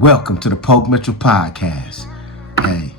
Welcome to the PokeMitchell Podcast. Hey,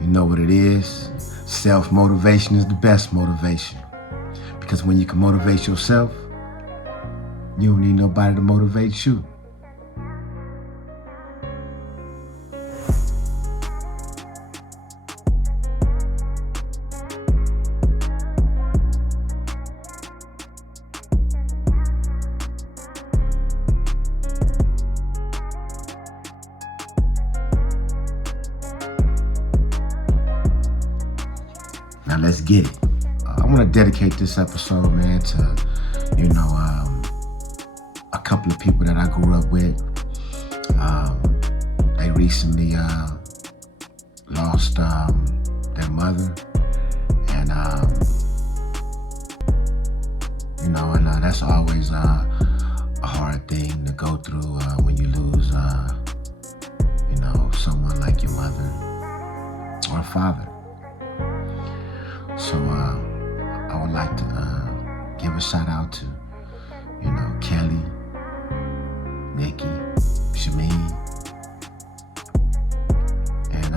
you know what it is? Self-motivation is the best motivation. Because when you can motivate yourself, you don't need nobody to motivate you. Now let's get it. I want to dedicate this episode, man, to, a couple of people that I grew up with. They recently lost their mother. And, that's always a hard thing to go through when you lose, someone like your mother or father. So I would like to give a shout out to, Kelly, Nikki, Shameen, and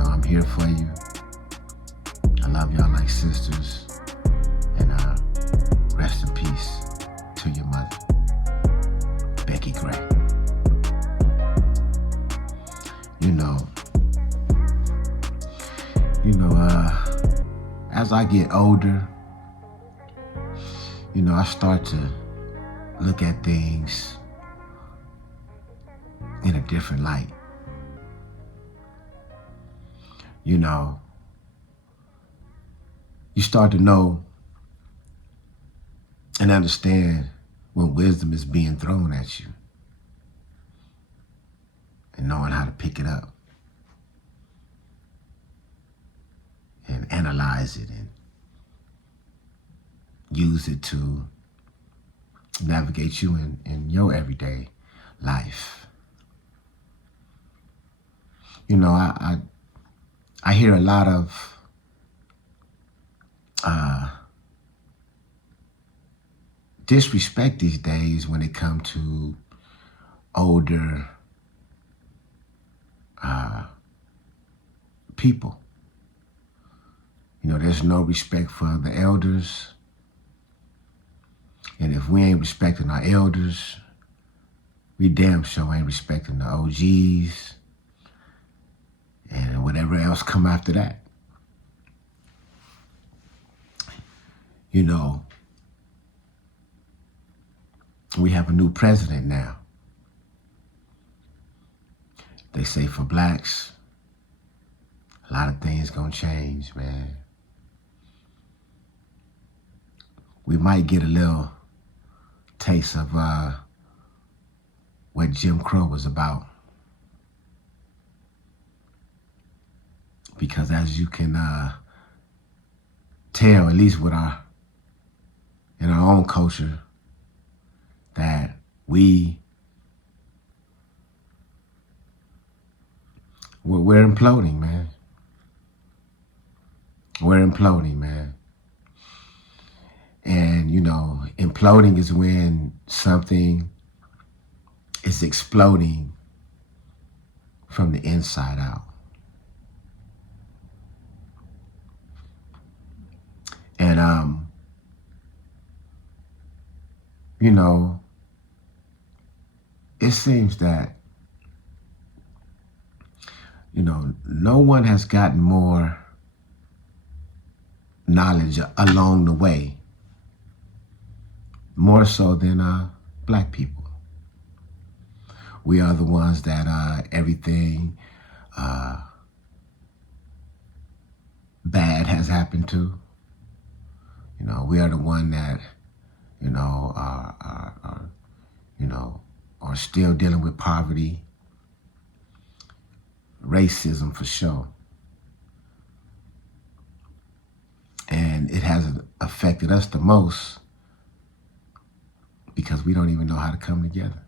I'm here for you. I love y'all like sisters, and rest in peace to your mother, Becky Gray. As I get older, I start to look at things in a different light. You start to know and understand when wisdom is being thrown at you and knowing how to pick it up and analyze it and use it to navigate you in your everyday life. I hear a lot of disrespect these days when it comes to older people. There's no respect for the elders. And if we ain't respecting our elders, we damn sure ain't respecting the OGs and whatever else come after that. We have a new president now. They say for blacks, a lot of things gonna change, man. We might get a little taste of what Jim Crow was about. Because as you can tell, at least in our own culture, that we're imploding, man. We're imploding, man. And, imploding is when something is exploding from the inside out. And, it seems that, no one has gotten more knowledge along the way, more so than black people. We are the ones that everything bad has happened to. We are the one that, are still dealing with poverty, racism for sure. And it hasn't affected us the most because we don't even know how to come together.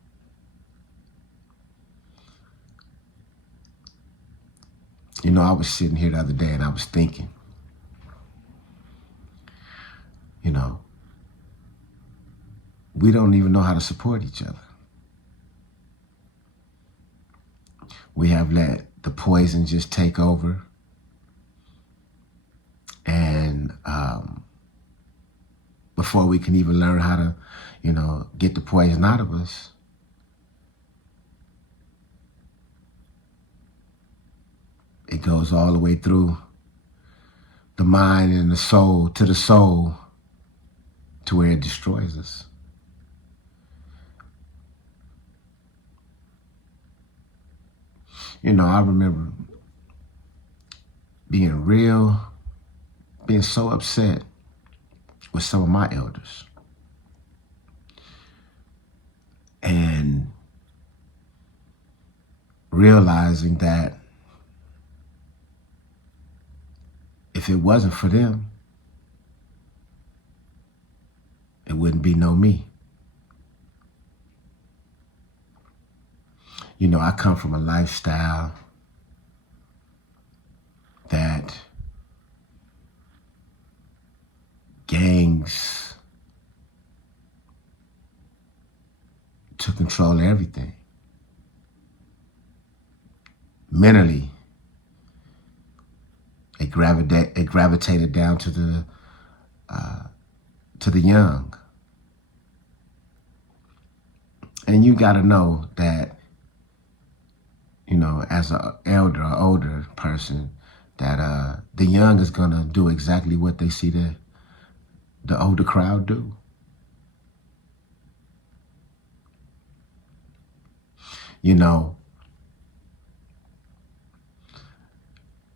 I was sitting here the other day and I was thinking, we don't even know how to support each other. We have let the poison just take over. And before we can even learn how to, get the poison out of us, it goes all the way through the mind and the soul to where it destroys us. I remember being so upset with some of my elders. And realizing that if it wasn't for them, it wouldn't be no me. I come from a lifestyle that gangs took control of everything. Mentally, it gravitated down to the young. And you got to know that, as an elder or older person, that the young is going to do exactly what they see the older crowd do.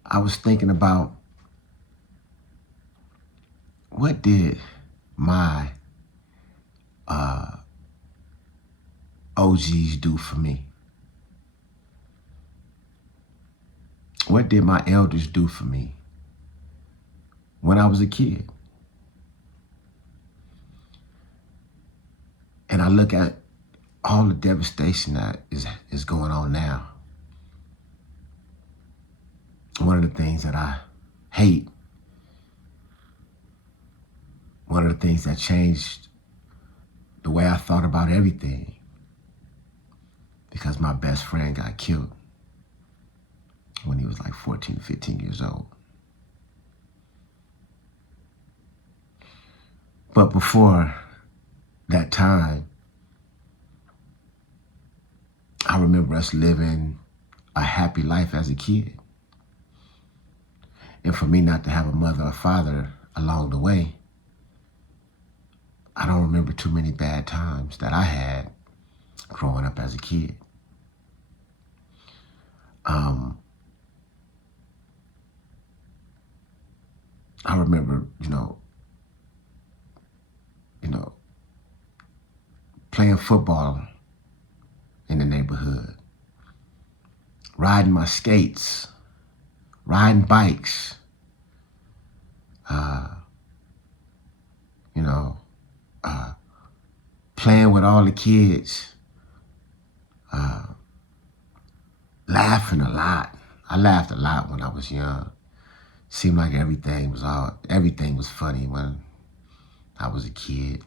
I was thinking about what did my OGs do for me? What did my elders do for me when I was a kid? And I look at all the devastation that is going on now. One of the things that I hate, one of the things that changed the way I thought about everything, because my best friend got killed when he was like 14, 15 years old. But before that time, I remember us living a happy life as a kid. And for me not to have a mother or father along the way, I don't remember too many bad times that I had growing up as a kid. I remember, playing football in the neighborhood, riding my skates, riding bikes, playing with all the kids, laughing a lot. I laughed a lot when I was young. Seemed like everything was funny when I was a kid.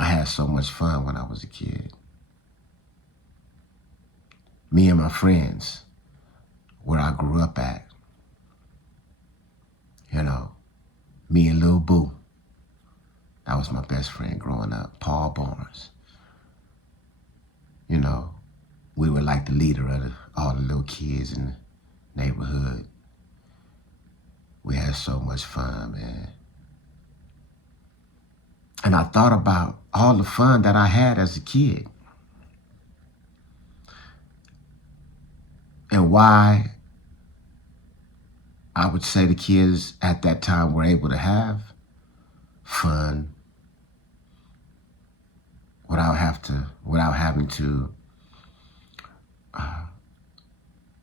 I had so much fun when I was a kid. Me and my friends, where I grew up at, me and Lil Boo, that was my best friend growing up, Paul Barnes. We were like the leader of all the little kids in the neighborhood. We had so much fun, man. And I thought about all the fun that I had as a kid and why I would say the kids at that time were able to have fun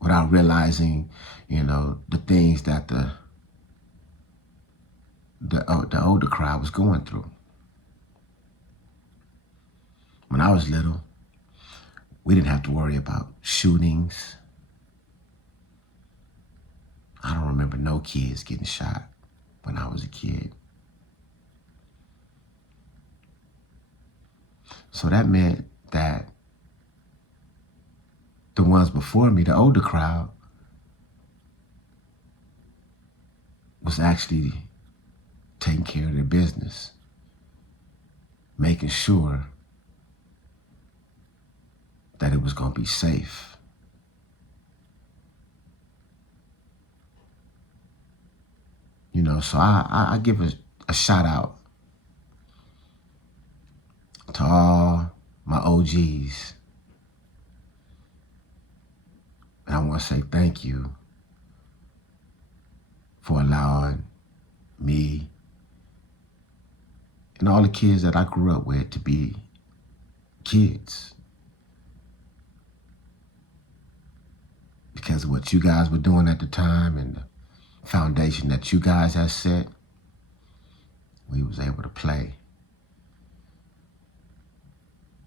without realizing, the things that the older crowd was going through. When I was little, we didn't have to worry about shootings. I don't remember no kids getting shot when I was a kid. So that meant that the ones before me, the older crowd, was actually taking care of their business, making sure that it was going to be safe. You know, so I give a shout out to all my OGs. And I want to say thank you for allowing me and all the kids that I grew up with to be kids. Because of what you guys were doing at the time and the foundation that you guys had set, we was able to play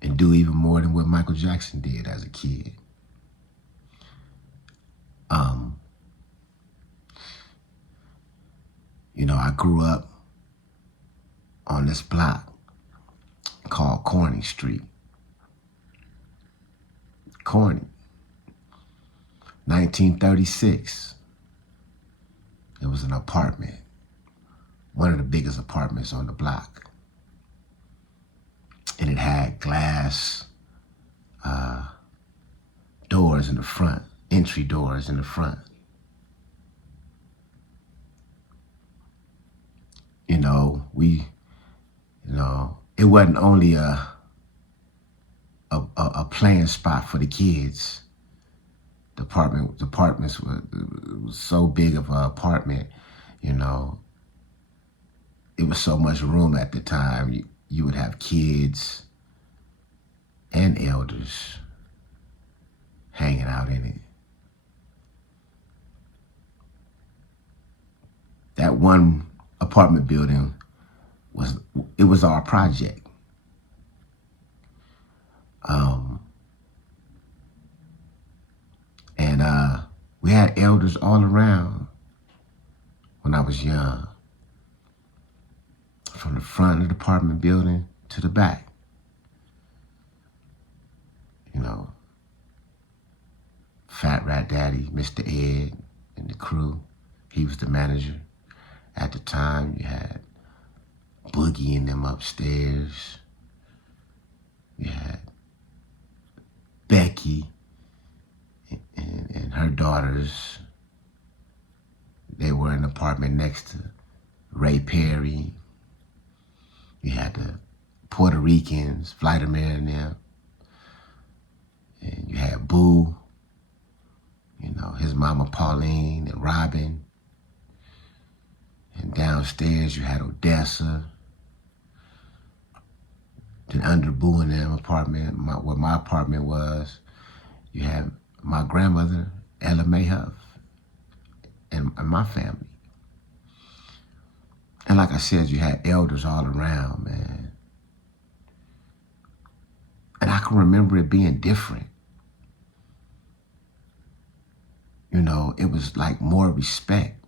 and do even more than what Michael Jackson did as a kid. You know, I grew up on this block called Corning Street. Corning. 1936. It was an apartment, one of the biggest apartments on the block. And it had glass doors in the front, entry doors in the front. It wasn't only a playing spot for the kids. The apartments was so big of an apartment, you know. It was so much room at the time. You would have kids and elders hanging out in it. That one apartment building was our project. We had elders all around when I was young, from the front of the apartment building to the back. You know, Fat Rat Daddy, Mr. Ed, and the crew. He was the manager. At the time, you had Boogie and them upstairs. You had Becky and her daughters. They were in the apartment next to Ray Perry. You had the Puerto Ricans, Vladimir and them. And you had Boo, you know, his mama Pauline and Robin. And downstairs you had Odessa. Then under Boo and them apartment, where my apartment was, you had my grandmother, Ella May Huff, and my family. And like I said, you had elders all around, man. And I can remember it being different. You know, it was like more respect.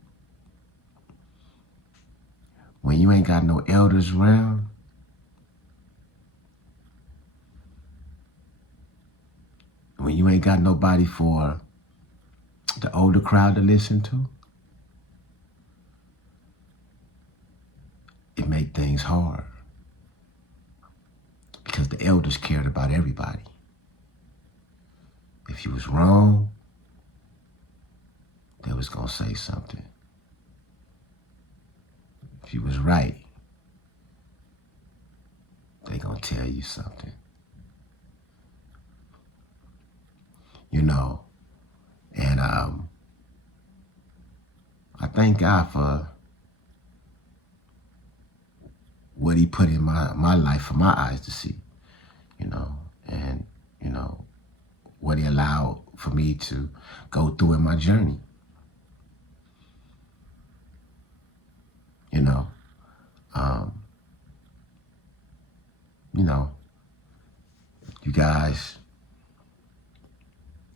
When you ain't got no elders around, when you ain't got nobody for the older crowd to listen to, it made things hard. Because the elders cared about everybody. If you was wrong, they was gonna say something. If you was right, they gonna tell you something. You know, and I thank God for what he put in my life for my eyes to see, you know, and, you know, what he allowed for me to go through in my journey. You know, you guys,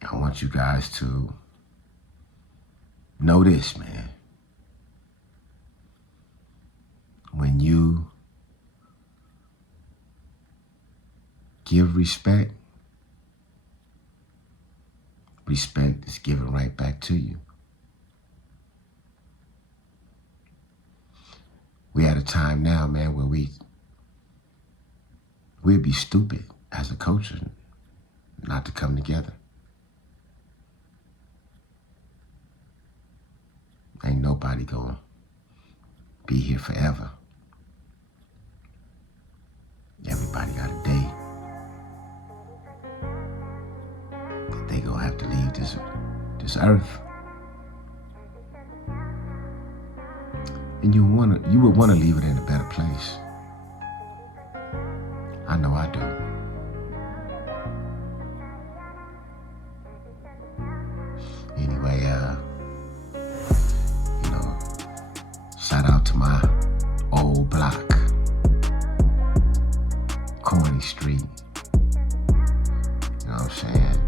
I want you guys to know this, man. When you give respect, respect is given right back to you. We at a time now, man, where we'd be stupid as a culture not to come together. Ain't nobody gonna be here forever. Everybody got a day that they gonna have to leave this earth. And you would wanna leave it in a better place. I know I do. Anyway, shout out to my old block, Corny Street. You know what I'm saying?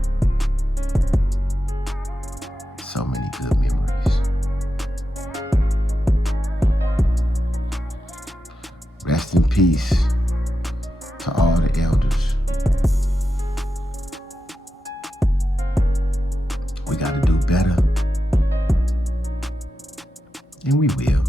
So many good memories. Rest in peace to all the elders. We gotta do better, and we will.